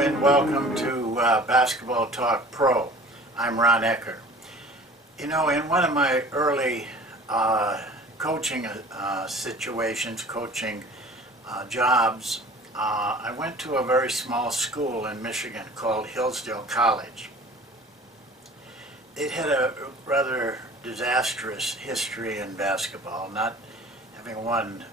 and welcome to Basketball Talk Pro. I'm Ron Ekker. You know, in one of my early coaching situations, coaching jobs, I went to a very small school in Michigan called Hillsdale College. It had a rather disastrous history in basketball, not having won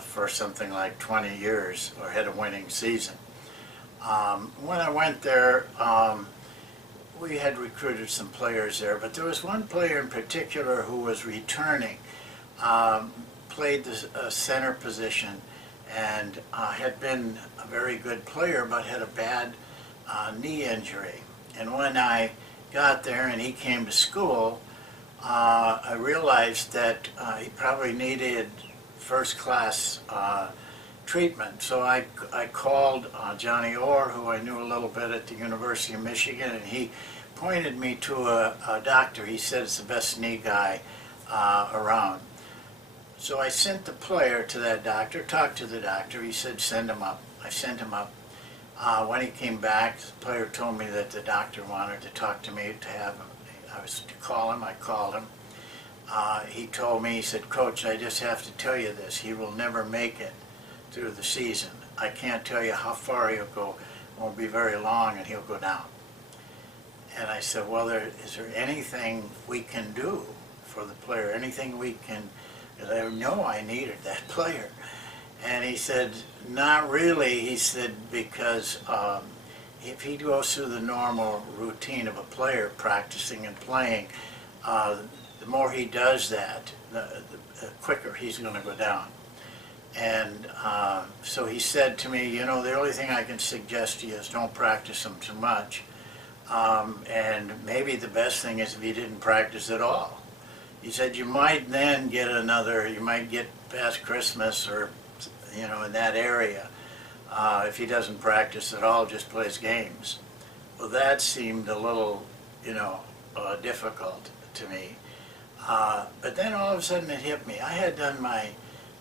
for something like 20 years or had a winning season. When I went there, we had recruited some players there, but there was one player in particular who was returning, played the center position, and had been a very good player, but had a bad knee injury. And when I got there and he came to school, I realized that he probably needed first-class treatment. So I called Johnny Orr, who I knew a little bit at the University of Michigan, and he pointed me to a doctor. He said it's the best knee guy around. So I sent the player to that doctor, talked to the doctor. He said, send him up. I sent him up. When he came back, the player told me that the doctor wanted to talk to me, to have him. I was to call him. I called him. He told me, he said, Coach, I just have to tell you this. He will never make it through the season. I can't tell you how far he'll go. It won't be very long and he'll go down. And I said, well, is there anything we can do for the player? Anything we can, I know I needed that player. And he said, not really. He said, because if he goes through the normal routine of a player, practicing and playing, the more he does that, the quicker he's going to go down. And so he said to me, you know, the only thing I can suggest to you is don't practice him too much. And maybe the best thing is if he didn't practice at all. He said you might then get you might get past Christmas or, you know, in that area. If he doesn't practice at all, just plays games. Well, that seemed a little, you know, difficult to me. But then all of a sudden it hit me. I had done my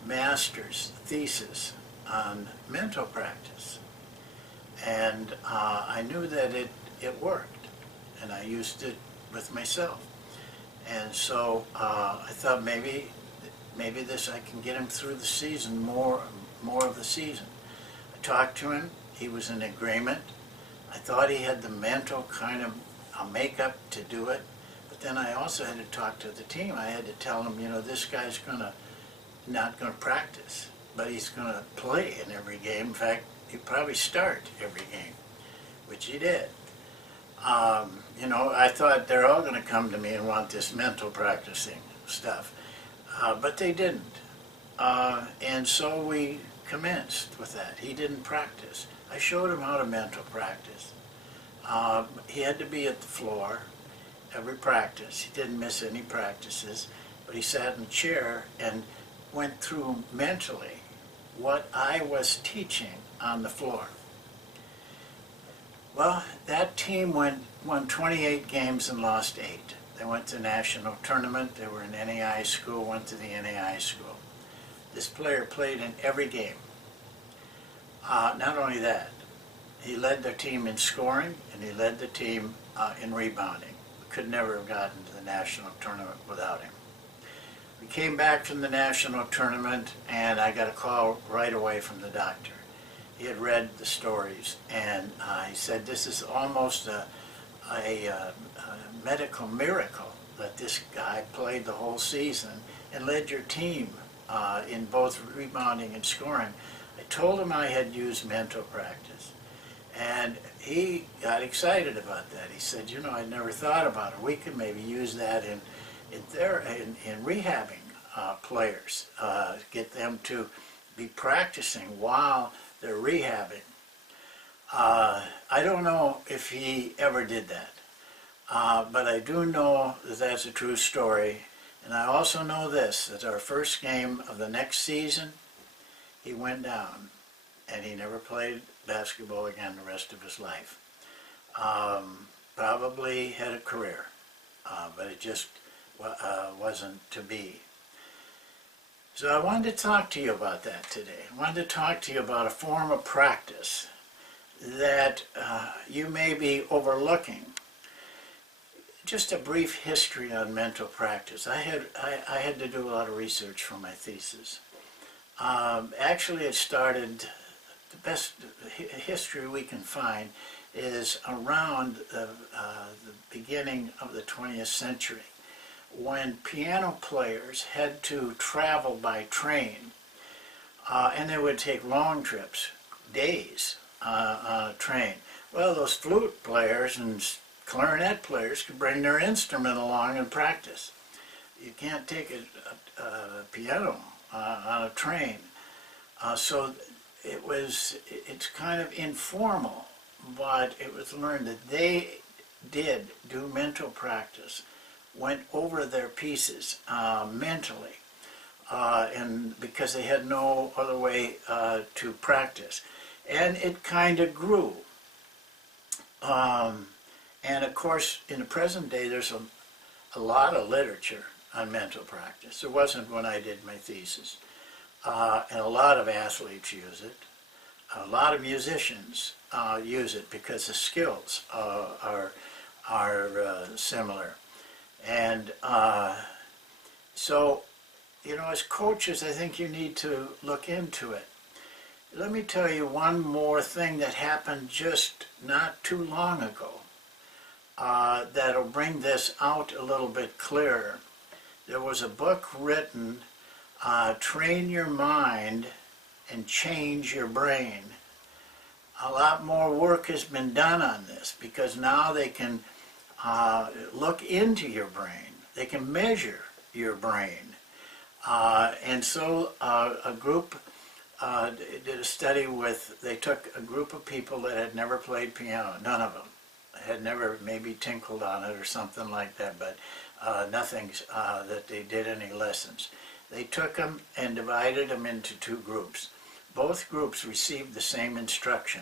master's thesis on mental practice, and I knew that it worked, and I used it with myself. And so I thought maybe this, I can get him through the season, more of the season. I talked to him. He was in agreement. I thought he had the mental kind of makeup to do it, but then I also had to talk to the team. I had to tell them, you know, this guy's not going to practice, but he's going to play in every game. In fact, he'd probably start every game, which he did. You know, I thought they're all going to come to me and want this mental practicing stuff, but they didn't. And so we commenced with that. He didn't practice. I showed him how to mental practice. He had to be at the floor every practice. He didn't miss any practices, but he sat in a chair and went through mentally what I was teaching on the floor. Well, that team won 28 games and lost 8. They went to the national tournament. They were in NAI school, went to the NAI school. This player played in every game. Not only that, he led the team in scoring and he led the team in rebounding. We could never have gotten to the national tournament without him. We came back from the national tournament and I got a call right away from the doctor. He had read the stories and he said this is almost a medical miracle that this guy played the whole season and led your team in both rebounding and scoring. I told him I had used mental practice, and he got excited about that. He said, you know, I never thought about it. We could maybe use that in rehabbing players, get them to be practicing while they're rehabbing. I don't know if he ever did that, but I do know that that's a true story. And I also know this, that our first game of the next season, he went down and he never played basketball again the rest of his life. Probably had a career, but it just wasn't to be. So I wanted to talk to you about that today. I wanted to talk to you about a form of practice that you may be overlooking. Just a brief history on mental practice. I had to do a lot of research for my thesis. Actually, it started, the best history we can find is around the beginning of the 20th century, when piano players had to travel by train, and they would take long trips, days, on a train. Well, those flute players and clarinet players could bring their instrument along and practice. You can't take a piano on a train. So it's kind of informal, but it was learned that they did do mental practice, went over their pieces mentally, and because they had no other way to practice. And it kind of grew. And of course, in the present day, there's a lot of literature on mental practice. There wasn't when I did my thesis. And a lot of athletes use it. A lot of musicians use it because the skills are similar. And so, you know, as coaches, I think you need to look into it. Let me tell you one more thing that happened just not too long ago that'll bring this out a little bit clearer. There was a book written, Train Your Mind and Change Your Brain. A lot more work has been done on this because now they can look into your brain. They can measure your brain. And so a group did a study with, they took a group of people that had never played piano, none of them, had never maybe tinkled on it or something like that, but nothing that they did any lessons. They took them and divided them into two groups. Both groups received the same instruction,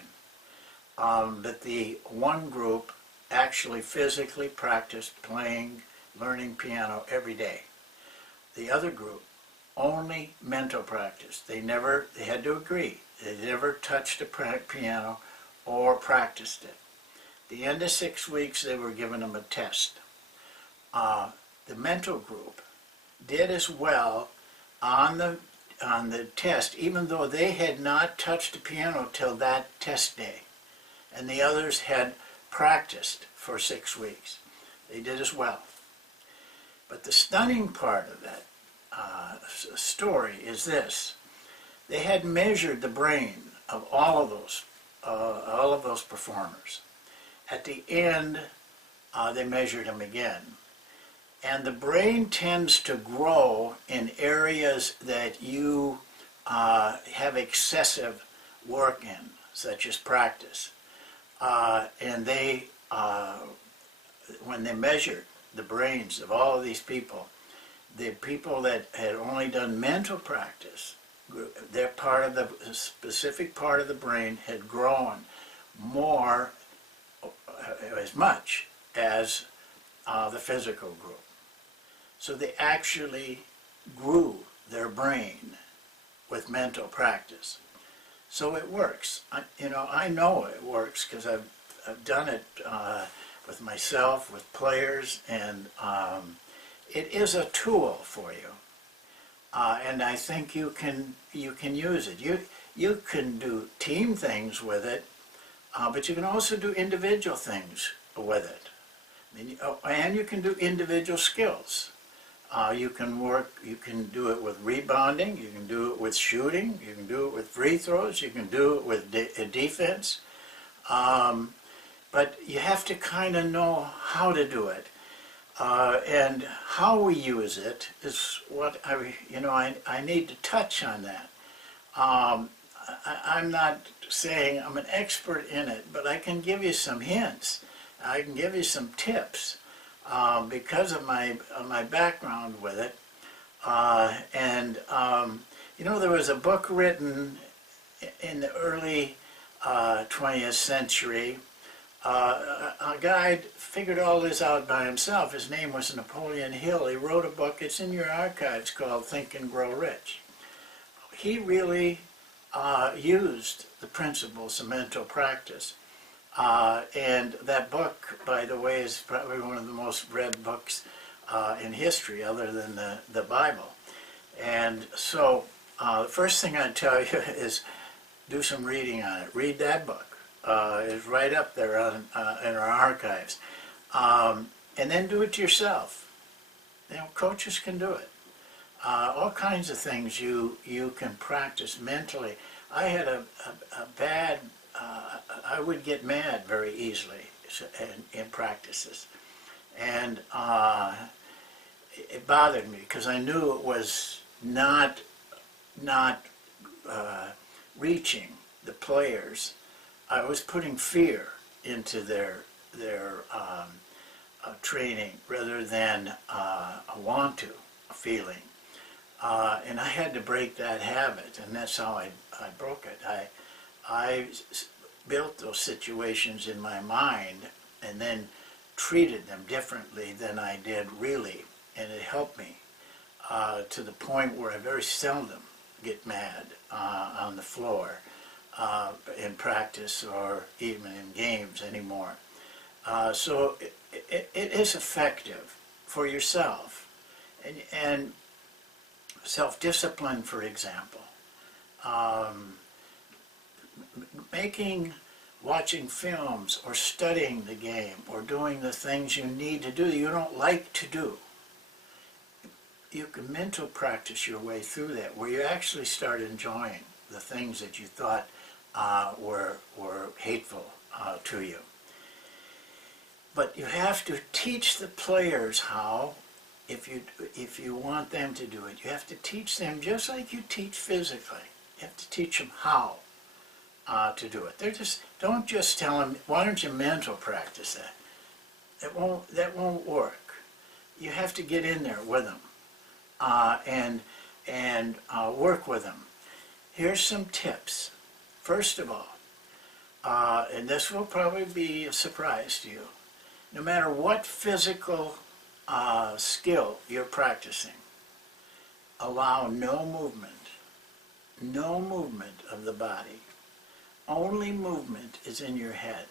but the one group actually physically practiced playing, learning piano every day. The other group only mental practice. They had to agree. They never touched a piano or practiced it. At the end of 6 weeks, they were given them a test. The mental group did as well on the test, even though they had not touched the piano till that test day. And the others had practiced for 6 weeks. They did as well. But the stunning part of that story is this. They had measured the brain of all of those performers. At the end, they measured them again. And the brain tends to grow in areas that you have excessive work in, such as practice. And they, when they measured the brains of all of these people, the people that had only done mental practice, their part of the specific part of the brain had grown more, as much as the physical group. So they actually grew their brain with mental practice. So it works. I know it works because I've done it with myself, with players, and it is a tool for you. And I think you can use it. You can do team things with it, but you can also do individual things with it. And you can do individual skills. You can do it with rebounding, you can do it with shooting, you can do it with free throws, you can do it with defense. But you have to kind of know how to do it. And how we use it is what I need to touch on that. I'm not saying I'm an expert in it, but I can give you some hints. I can give you some tips because of my background with it. There was a book written in the early 20th century. A guy figured all this out by himself. His name was Napoleon Hill. He wrote a book, it's in your archives, called Think and Grow Rich. He really used the principles of mental practice. And that book, by the way, is probably one of the most read books in history other than the Bible. And so the first thing I'd tell you is do some reading on it. Read that book. It's right up there on, in our archives. And then do it yourself. You know, coaches can do it. All kinds of things you can practice mentally. I had a bad, I would get mad very easily in practices. And it bothered me because I knew it was not reaching the players. I was putting fear into their training rather than a want to feeling. And I had to break that habit, and that's how I broke it. I built those situations in my mind and then treated them differently than I did really, and it helped me to the point where I very seldom get mad on the floor in practice or even in games anymore. So it is effective for yourself. And self-discipline, for example, watching films or studying the game or doing the things you need to do that you don't like to do. You can mental practice your way through that, where you actually start enjoying the things that you thought were hateful to you. But you have to teach the players how. If you want them to do it, you have to teach them just like you teach physically. You have to teach them how to do it. Don't just tell them, why don't you mental practice that? That won't work. You have to get in there with them and work with them. Here's some tips. First of all, and this will probably be a surprise to you, no matter what physical skill you're practicing, allow no movement of the body. Only movement is in your head.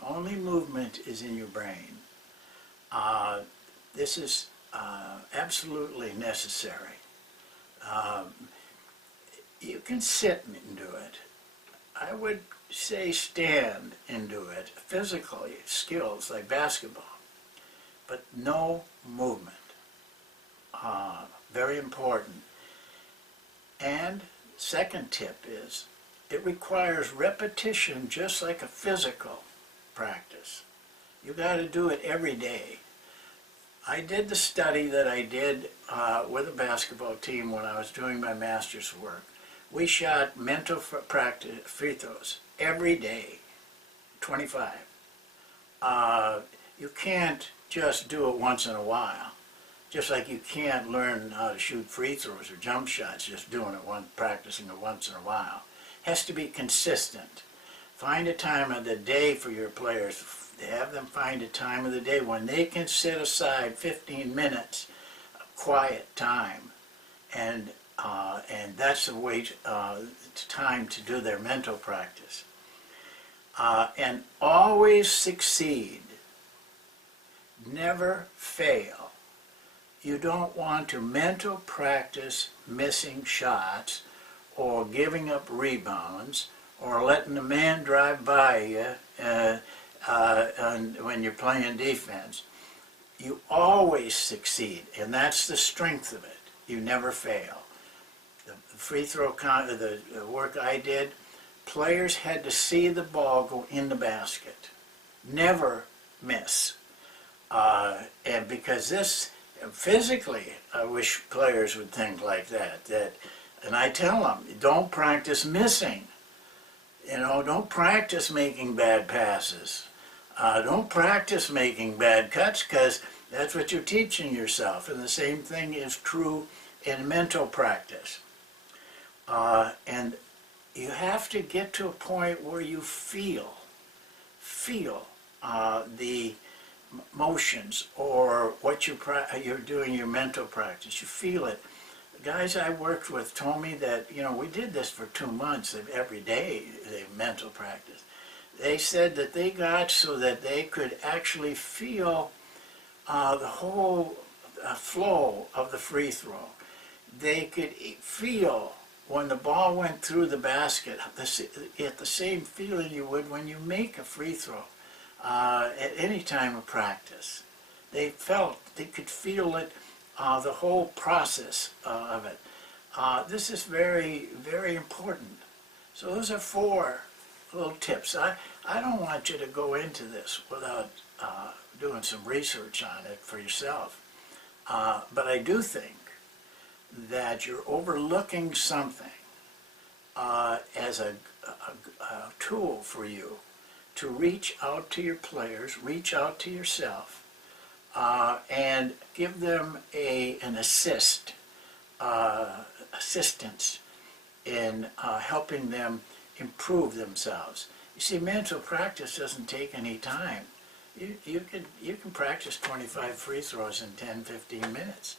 Only movement is in your brain. This is absolutely necessary. You can sit and do it. I would say stand and do it. Physical skills like basketball. But no movement. Very important. And second tip is, it requires repetition just like a physical practice. You got to do it every day. I did the study that I did with a basketball team when I was doing my master's work. We shot mental practice free throws every day, 25. You can't just do it once in a while. Just like you can't learn how to shoot free throws or jump shots just doing it practicing it once in a while. It has to be consistent. Find a time of the day for your players. Have them find a time of the day when they can set aside 15 minutes of quiet time, and that's the way time to do their mental practice. And always succeed. Never fail. You don't want to mental practice missing shots or giving up rebounds or letting a man drive by you when you're playing defense. You always succeed, and that's the strength of it. You never fail. The free throw, the work I did, players had to see the ball go in the basket. Never miss. And because this, physically, I wish players would think like that. And I tell them, don't practice missing. You know, don't practice making bad passes. Don't practice making bad cuts, because that's what you're teaching yourself. And the same thing is true in mental practice. And you have to get to a point where you feel the motions or what you're doing your mental practice. You feel it. The guys I worked with told me that, we did this for 2 months of every day, the mental practice. They said that they got so that they could actually feel the whole flow of the free throw. They could feel when the ball went through the basket, get the same feeling you would when you make a free throw at any time of practice. They could feel it, the whole process of it. This is very, very important. So those are 4 little tips. I don't want you to go into this without doing some research on it for yourself. But I do think that you're overlooking something as a tool for you to reach out to your players, reach out to yourself, and give them an assistance in helping them improve themselves. You see, mental practice doesn't take any time. You can practice 25 free throws in 10-15 minutes.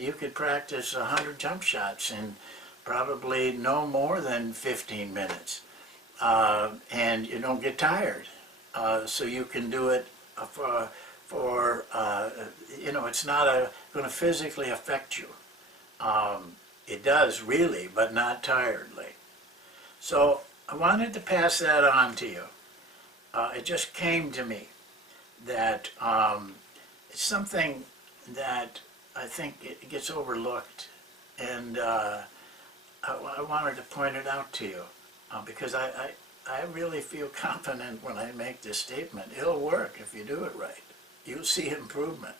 You could practice 100 jump shots in probably no more than 15 minutes. And you don't get tired. So you can do it it's not going to physically affect you. It does really, but not tiredly. So I wanted to pass that on to you. It just came to me that it's something that I think it gets overlooked, and I wanted to point it out to you because I really feel confident when I make this statement. It'll work if you do it right. You'll see improvement,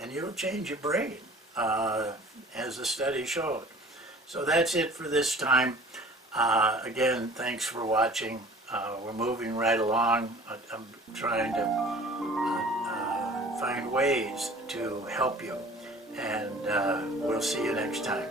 and you'll change your brain, as the study showed. So that's it for this time. Again, thanks for watching. We're moving right along. I'm trying to find ways to help you, and we'll see you next time.